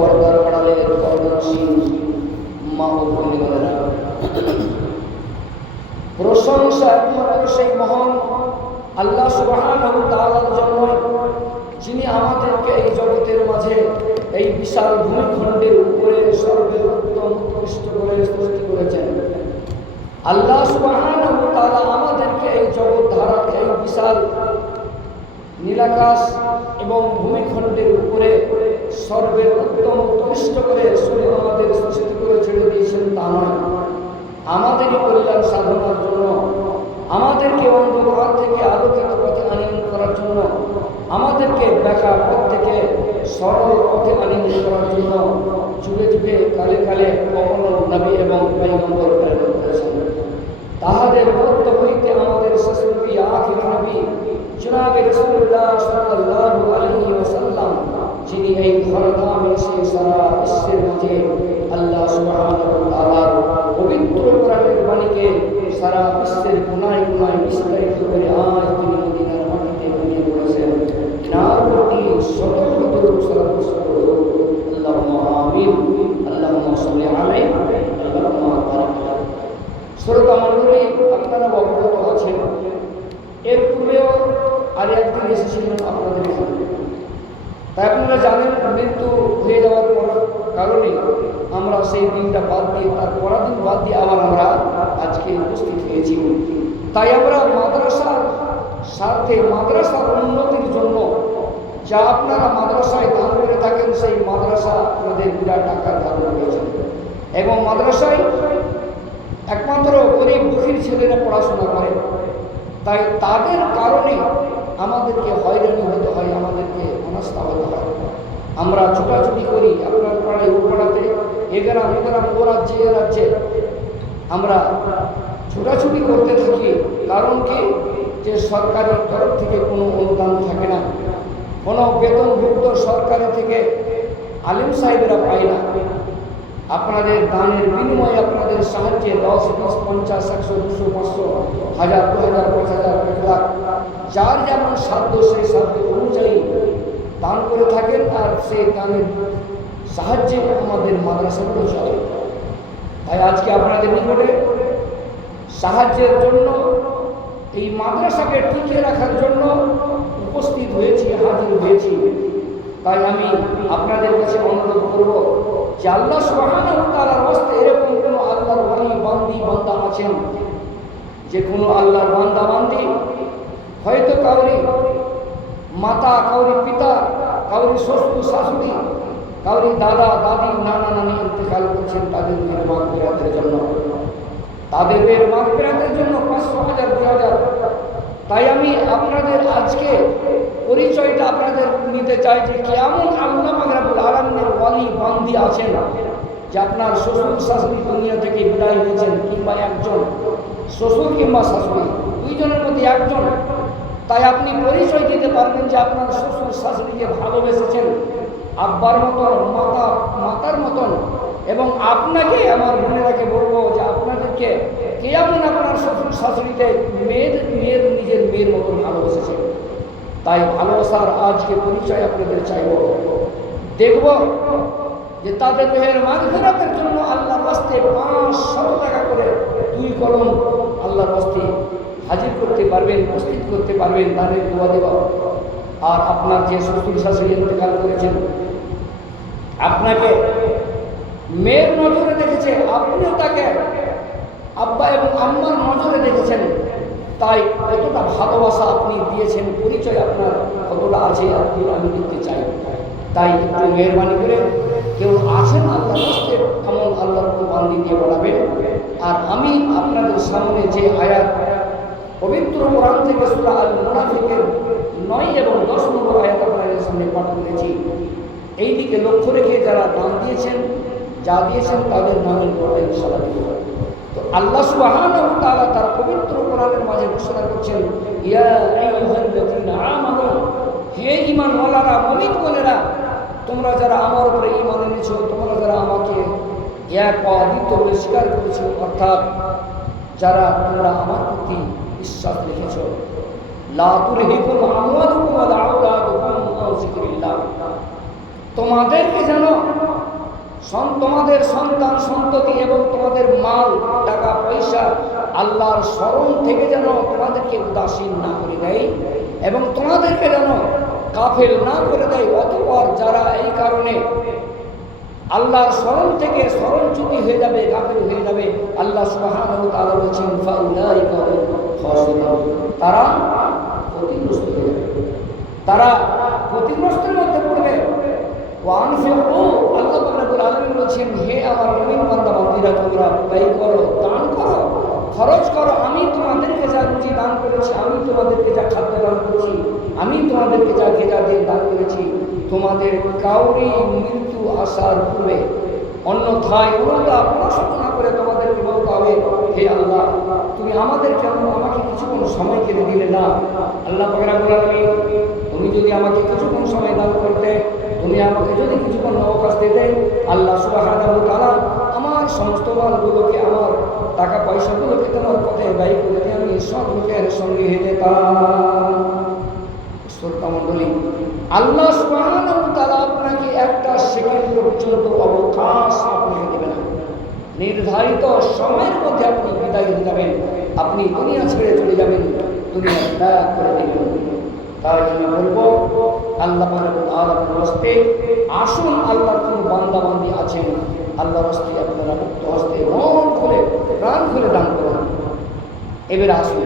পর্দার আড়ালে পর্দানশীল মা ও বোনেরা, প্রশংসা একমাত্র সেই মহান আল্লাহ সুবহানাহু ওয়া তাআলার জন্য, যিনি আমাদেরকে এই জগতের মাঝে এই বিশাল ভূমিখণ্ডের উপরে সর্বোত্তম উৎকৃষ্ট করে সৃষ্টি করেছেন। আল্লাহ সুবহানাহু ওয়া তাআলা আমাদেরকে এই জগৎ ধারাকে এই বিশাল নীলাকাশ এবং ভূমিখণ্ডের উপরে সর্বোত্তম উৎকৃষ্ট করে শুধু আমাদের সৃষ্টি করে ছেড়ে দিয়েছেন তা নয়, আমাদেরই কল্যাণ সাধনার জন্য, আমাদেরকে অন্ধকার থেকে আলোকিত পথে আনিয়ন করার জন্য, আমাদেরকে দেখা পথ থেকে সরল পথে আনিয়ন করার জন্য যুগে যুগে কালে কালে কখনো নবী এবং পয়গম্বর প্রেরণ করেছেন। তাহাদের মধ্য হইতে আমাদের শেষ নবী আখির নবী জনাবে রাসূলুল্লাহ সাল্লাল্লাহু আলাইহি ওয়াসাল্লাম, যিনি এই ধরাধামে এসে সারা বিশ্বের মাঝে আল্লাহ সুবহানাহু ওয়া তাআলার পবিত্র কোরআনের বাণীকে সারা বিশ্বের কোনায় কোনায় বিস্তারিত করে আজ তিনি মদিনার মাটিতে ঘুমিয়ে পড়েছেন। তার প্রতি শত শত সালাত আল্লাহুম্মা আমিন, আল্লাহুম্মা সাল্লি আলাইহি, আল্লাহুম্মা বারিক আলাইহি। শ্রোতা মণ্ডলী, আপনারা অবগত আছেন, এর পূর্বেও আর একদিন এসেছিলেন আপনাদের এখানে। তাই আপনারা জানেন, মৃত্যু হয়ে যাওয়ার কারণে আমরা সেই দিনটা বাদ দিয়ে তার পরের দিন বাদ দিয়ে আবার আমরা আজকে উপস্থিত হয়েছি। তাই আমরা মাদ্রাসার স্বার্থে, মাদ্রাসার উন্নতির জন্য যা আপনারা মাদ্রাসায় দান করে থাকেন, সেই মাদ্রাসা আপনাদের বিরাট টাকার দান করেছেন এবং মাদ্রাসায় একমাত্র গরিব দুঃখীর ছেলেরা পড়াশোনা করে। তাই তাদের কারণে আমাদেরকে হয়রানি হতে হয়, আমাদেরকে অনাস্থা হতে হয়। আমরা ছুটাছুটি করি, আপনার পাড়ায় ও পাড়াতে, এ গ্রাম ও রাজ্যে এ রাজ্যে আমরা ছুটাছুটি করতে থাকি। কারণ কি, যে সরকারের তরফ থেকে কোনো অনুদান থাকে না, কোনো বেতনভুক্ত সরকারি থেকে আলিম সাহেবেরা পায় না। আপনাদের দানের বিনিময়ে, আপনাদের সাহায্যে 10, 20, 50, 100, 200, 500, 1000, 2000, 5000, 1 লাখ যার যেমন সাধ্য সেই সাধ্য অনুযায়ী দান করে থাকেন। আর সেই দানের সাহায্যে আমাদের মাদ্রাসাগুলো চলে। তাই আজকে আপনাদের নিকটে সাহায্যের জন্য, এই মাদ্রাসাকে টিকিয়ে রাখার জন্য উপস্থিত হয়েছি, হাজির হয়েছি। তাই আমি আপনাদের কাছে অনুরোধ করব যে আল্লাহ সুবহানাহু ওয়া তাআলার ওয়াস্তে এরকম কোনো আল্লাহর ওলি বান্দি বান্দা আছেন, যে কোনো আল্লাহর বান্দা বান্দি হয়তো কাউরি মাতা, কাউরি পিতা, কাউরি শ্বশুর শাশুড়ি, কাউরি দাদা দাদি, নানা নানি ইন্তেকাল করছেন, তাদের মাগফিরাতের জন্য, তাদের মাগফিরাতের জন্য 500, 1000, 2000। তাই আমি আপনাদের আজকে পরিচয়টা আপনাদের নিতে চাই যে কেমন আল্লাহ পাক রব্বুল আলামিনের ওলি বান্দি আছেন, যে আপনার শ্বশুর শাশুড়ি দুনিয়া থেকে বিদায় হয়েছেন, কিংবা একজন শ্বশুর কিংবা শাশুড়ি, দুইজনের মধ্যে একজন। তাই আপনি পরিচয় দিতে পারবেন যে আপনার শ্বশুর শাশুড়িকে ভালোবেসেছেন আব্বার মতন, মাতার মতন। এবং আপনাকে, আমার বোনেরাকে বলবো যে আপনাদেরকে কেমন আপনার শ্বশুর শাশুড়িতে নিজের মেয়ের মতন ভালোবেসেছেন। তাই ভালোবাসার আজকে পরিচয় আপনাদের চাইব। দেখব যে তাদের দেহের মাগফিরাতের জন্য আল্লাহর ওয়াস্তে 500 টাকা করে 2 কলম আল্লাহর ওয়াস্তে হাজির করতে পারবেন, উপস্থিত করতে পারবেন, দানের দোয়া দেওয়া। আর আপনার যে শ্বশুর শাশুড়ি ইন্তেকাল করেছেন, আপনাকে মেয়ের নজরে দেখেছে, আপনিও তাকে আব্বা এবং আম্মার নজরে দেখেছেন। তাই কতটা ভালোবাসা আপনি দিয়েছেন, পরিচয় আপনার কতটা আছে আপনি আমি দেখতে চাই। তাই একটু মেহরবানি করে কেউ আছেন আল্লাহর রাস্তে, এমন আল্লাহর বান্দি দিয়ে বলাবেন। আর আমি আপনাদের সামনে যে আয়াত পবিত্র কোরআন থেকে সূরা আল মুনাফিকের 9 এবং 10 নম্বর আয়াত আপনাদের সামনে পাঠ করেছি, এই দিকে লক্ষ্য রেখে যারা দান দিয়েছেন, যা দিয়েছেন, তাদের নামের পরে ইনশাআল্লাহ দিব। তো আল্লাহ সুবহানাহু ওয়া তাআলা তার পবিত্র কোরআনের মাঝে ঘোষণা করছেন, ইয়া আইয়ুহাল্লাযীনা আমানু, হে ঈমানওয়ালারা, মুমিনগণেরা, তোমরা যারা আমার উপরে ঈমান এনেছো, তোমরা যারা আমাকে এক অদ্বিতীয় বলে স্বীকার করেছো, অর্থাৎ যারা তোমরা আমার প্রতি বিশ্বাস রেখেছো, লা তুলহিকুম আমওয়ালুকুম ওয়া আওলাদুকুম আন যিকরিল্লাহ, তোমাদেরকে যেন তোমাদের সন্তান সন্ততি এবং তোমাদের মাল টাকা পয়সা আল্লাহর স্মরণ থেকে যেন তোমাদেরকে উদাসীন না করে দেয় এবং তোমাদেরকে যেন গাফেল না করে দেয়। অতঃপর যারা এই কারণে আল্লাহর স্মরণ থেকে স্মরণচ্যুতি হয়ে যাবে, গাফেল হয়ে যাবে, আল্লাহ সুবহানাহু ওয়া তাআলা বলেছেন ফাউলাইকা হুমুল খাসিরুন, তারা ক্ষতিগ্রস্ত হয়ে যাবে, তারা ক্ষতিগ্রস্তের মধ্যে পড়বে। ওয়ানফিকু, আল্লাহ রাব্বুল আলামিন বলেছেন হে আমার মুমিন বান্দা বান্দীরা, তোমরা ব্যয় করো, দান করো, খরচ করো। আমি তোমাদেরকে যা রুজি দান করেছি, আমি তোমাদেরকে যা খাদ্য দান করেছি, আমি তোমাদেরকে যা গেজা দিয়ে দান করেছি, তোমাদের কাউরি মৃত্যু আসার পূর্বে অন্যথায় অনুতাপ পড়াশোনা করে তোমাদেরকে বলতে হবে হে আল্লাহ, তুমি আমাদেরকে আমাকে কিছুক্ষণ সময় কেড়ে দিলে না। আল্লাহ পাক রব্বুল আলামিন, তুমি যদি আমাকে কিছুক্ষণ সময় দান করতে, তুমি আমাকে যদি কিছুক্ষণ অবকাশ দিতে, আল্লাহ সুবহানাহু ওয়া তাআলা আমার সমস্ত মালগুলোকে, আমার টাকা পয়সাগুলোকে তোমার পথে ব্যয় করে দিয়ে আমি সৎ লোকের সঙ্গে হয়ে যেতাম। শ্রোতা মণ্ডলী, আল্লাহ সুবহানাহু ওয়া তাআলা আপনাকে একটা সেকেন্ড পর্যন্ত অবকাশ আপনাকে দেবে না। নির্ধারিত সময়ের মধ্যে আপনি বিদায় হয়ে যাবেন, আপনি দুনিয়া ছেড়ে চলে যাবেন, দুনিয়া ত্যাগ করে দেবেন। তাই আমি বলবো আল্লাহ রাব্বুল আলামিনের হস্তে আসুন। আল্লাহর কোনো বান্দা বান্দি আছেন, আল্লাহর হস্তে আপনারা মুক্ত হস্তে মন খুলে প্রাণ খুলে দান করুন। এবারে আসুন